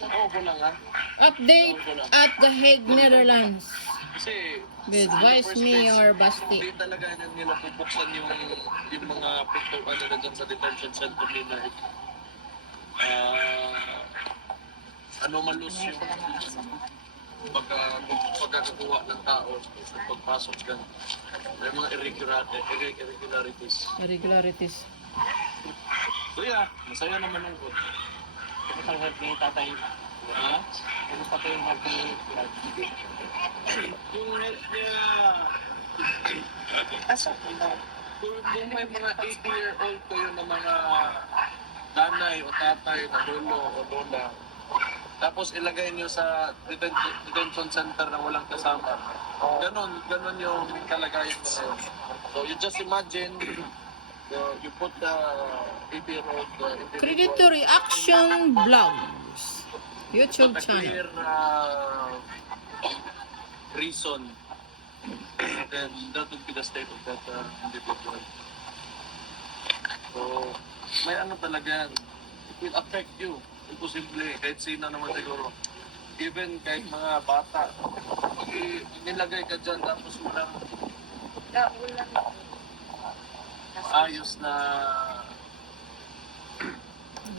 Oo ko lang ha. Update at The Hague, Netherlands. Kasi With Vice Mayor Basti. hindi talaga nila pupuksan yung mga pinto ano na dyan sa detention center nila. Anomalous yung pagkakakuha ng tao sa pagpasok dyan. May mga irregularities. Irregularities. So yeah, masaya naman ang good. Ito sa health ni tatay. Ha? Ano pa yung health ni tatay? Yung health niya, Asa? kung may mga 80-year-old kayo na mga nanay o tatay na lolo o lola, tapos ilagay niyo sa detention center na walang kasama. Ganon yung kalagayan nila. So you just imagine, you put the 80-year-old Predatory Action Vlogs. YouTube channel. clear reason, then that would be the state of that individual. So, may ano talaga yan. It will affect you. Imposible. Kahit sino naman siguro. Even kahit mga bata. Pag nilagay ka dyan tapos walang ayos na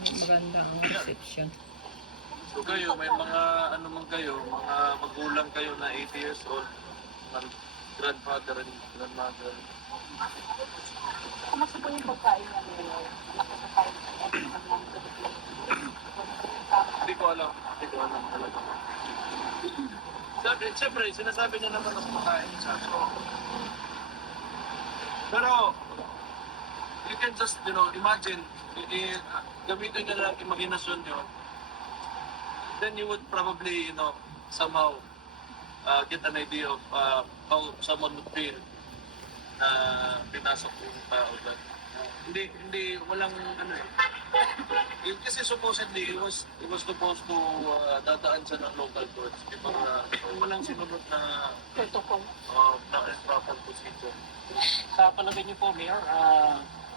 Maganda ang reception. so kayo, may mga ano man kayo, mga magulang kayo na 80 years old, grandfather and grandmother. Kamusta po yung pagkain namin? Hindi ko alam talaga. Siyempre, sinasabi niya naman mas makain siya. So, pero, you can just, imagine, gamitin niyo lang imaginasyon niyo, then you would probably, somehow get an idea of how someone would feel na pinasok yung tao. Hindi, walang ano eh. Kasi supposedly, it was supposed to dadaan siya ng local courts. Walang sinunod na Protocol. na proper procedure. Sa palagay niyo po, Mayor,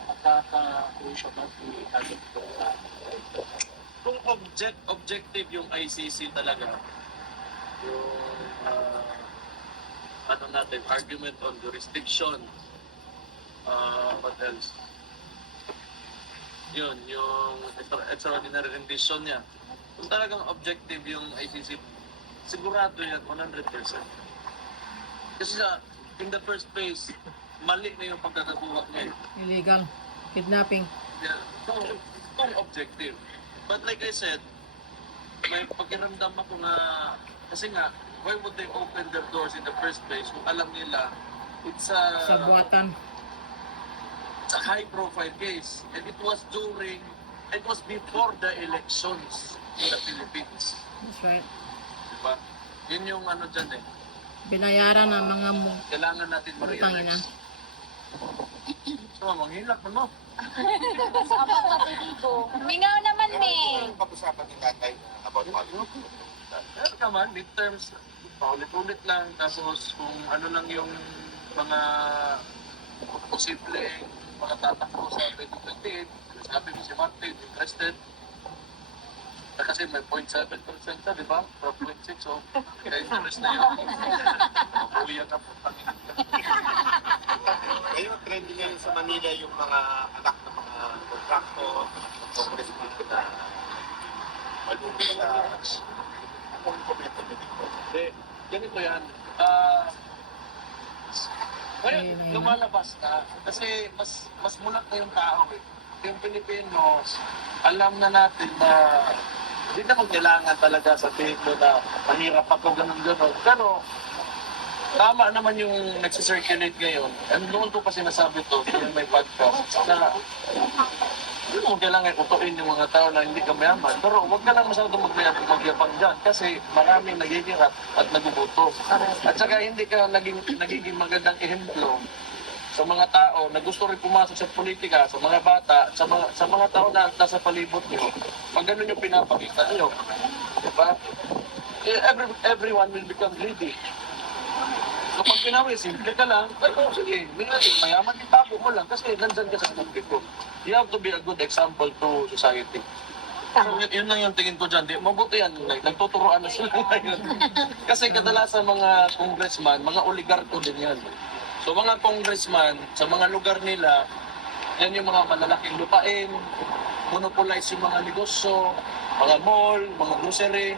magkaka-crucial ba si Target po sa Kung objective yung ICC talaga, yung ano natin, argument on jurisdiction, what else? Yun, yung extraordinary rendition niya. Kung talagang objective yung ICC, sigurado yan, 100%. Kasi in the first place, mali na yung pagkakakuha niya. Illegal. Kidnapping. Yeah, kung objective. But like I said, may pakiramdam ako na, kasi nga, why would they open their doors in the first place kung alam nila it's a high-profile case. And it was before the elections in the Philippines. That's right. Diba? Yun yung ano dyan eh. Binayaran ng mga Kailangan natin Utangin na. ma-realize. So, manghilak mo. Kasama natin dito. Mingaw naman, me. Ano pag-usapan ni tatay about politics? Pero naman, midterms, paulit-ulit lang. Tapos kung ano lang yung mga posible mga tatakbo sa 2028, sabi ni si Martin, interested. Kasi may 0.7% na, di ba? 4.6, so kaya interest na yun. Uwiya ka po, panginoon ka. Ngayon, trending ngayon sa Manila yung mga anak ng mga kontraktor, mga congressman na malungkot sa akong komento na dito. Ganito yan. Ngayon, lumalabas na. Kasi mas mulat na yung tao eh. Yung Pilipino, alam na natin na hindi naman kailangan talaga sabihin mo na mahirap ako, ganun-ganun. Pero, tama naman yung nagsisirculate ngayon. And noon ko pa sinasabi to, yung may podcast, na hindi mo kailangan utuin yung mga tao na hindi ka mayaman. Pero huwag ka lang masyadong magyabang dyan kasi maraming nagigirap at nagubuto. At saka hindi ka nagiging magandang ehemplo sa mga tao na gusto rin pumasok sa politika, sa mga bata, sa mga tao na nasa palibot nyo. Pag ganun yung pinapakita nyo, diba? Everyone will become greedy. So pag pinawi, simple ka lang, pero sige, mayaman itapo mo lang kasi nandyan ka sa publiko. You have to be a good example to society. So, yun lang yung tingin ko dyan. Di, mabuti yan. Nagtuturoan na sila ngayon. Kasi kadalasan mga congressman, mga oligarko din yan. So mga congressman, sa mga lugar nila, yan yung mga malalaking lupain, monopolize yung mga negosyo, mga mall, mga grocery.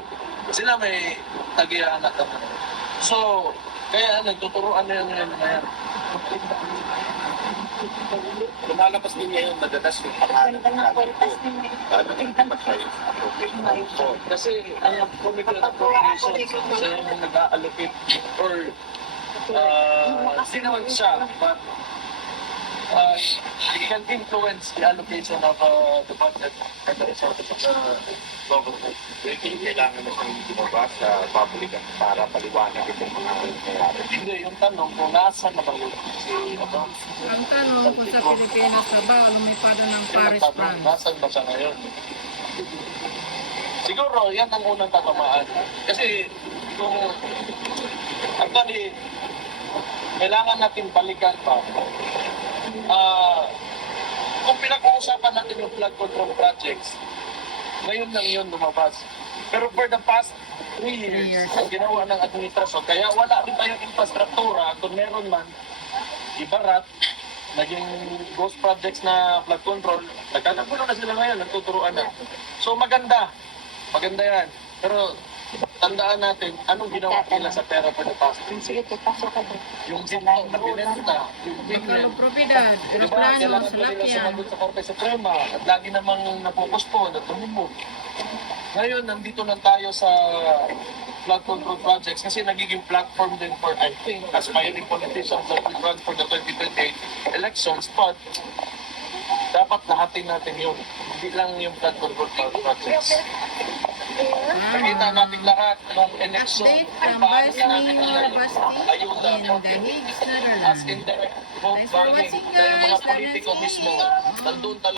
Sila may tagihan at ano. So, kaya nagtuturoan na yan ngayon na yan. Lumalabas din ngayon madalas yung pangalan ng Kwentas din eh. lalo na yung matayos appropriate. Kasi ang committed appropriation, siya yung nag-allocate or hindi naman siya, but it can influence the allocation of the budget and the resources of the government. Hindi kailangan na siyang lumabas sa public para paliwanag itong mga nangyayari. Hindi, yung tanong kung nasa na ba yun si ano? Ang tanong kung sa Pilipinas na ba lumipado ng Paris, Yung tanong, France. nasan ba siya ngayon? Siguro, yan ang unang tatamaan. Kasi kung actually, kailangan natin balikan pa. Kung pinag-uusapan natin yung flood control projects, ngayon lang yun lumabas. Pero for the past 3 years, ang ginawa ng administrasyon, kaya wala rin tayong infrastruktura. Kung meron man, ibarat, naging ghost projects na flood control, nagkakagulo na sila ngayon, nagtuturuan na. So maganda, maganda yan. Pero tandaan natin, anong ginawa nila sa pera for the past 3 Sige, years? pasok ka doon. Yung zinto na binenta, yung Magkano propiedad, Diba, aeroplano, kailangan pa nila salakyan. sumagot sa Korte Suprema at lagi namang napupuspon at tumubog. Ngayon, nandito lang tayo sa flood control projects kasi nagiging platform din for, I think, aspiring politicians that will run for the 2028 elections, but dapat lahatin natin yun. Hindi lang yung flood control projects. Nakita natin lahat ng election. Update from Paano Vice natin Mayor Basti ayuda in for The Hague, as Netherlands. indirect vote Thanks for buying. watching, Dahil mga guys. politiko Love and mismo, peace. nandun talaga